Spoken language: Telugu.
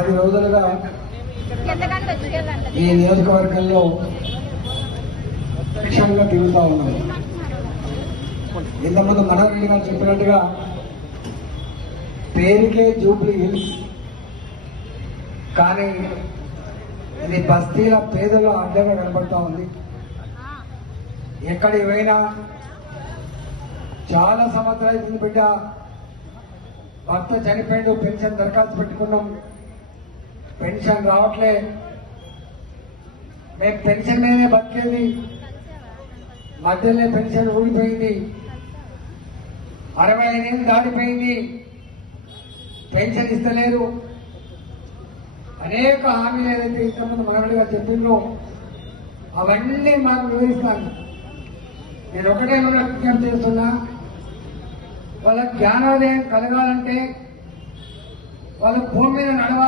పది రోజులుగా ఈ నియోజకవర్గంలో శిక్షణగా తిరుగుతూ ఉన్నాం. ఇంతకుముందు మనోరెడ్డి గారు చెప్పినట్టుగా పేరుకే జూబ్లీ హిల్స్. కానీ ఇది బస్తీల పేదల అడ్డగా కనబడతా ఉంది. ఎక్కడికి పోయినా చాలా సంవత్సరాలు అవుతుంది బిడ్డ భర్త చనిపోయిందో పెన్షన్ దరఖాస్తు పెట్టుకున్నాం. పెన్షన్ రావట్లే. మేము పెన్షన్ లేనే బతికేది. మధ్యలో పెన్షన్ ఊడిపోయింది. అరవై ఐదేళ్ళు దాటిపోయింది. పెన్షన్ ఇస్తలేరు. అనేక హామీలు ఏదైతే ఇస్తామని మనవడిగా చెప్పిందో అవన్నీ మాకు వివరిస్తాను నేను ఒకటే కూడా విజ్ఞప్తి చేస్తున్నా. వాళ్ళ జ్ఞానోదయం కలగాలంటే వాళ్ళ భూమి మీద నడవాలంటే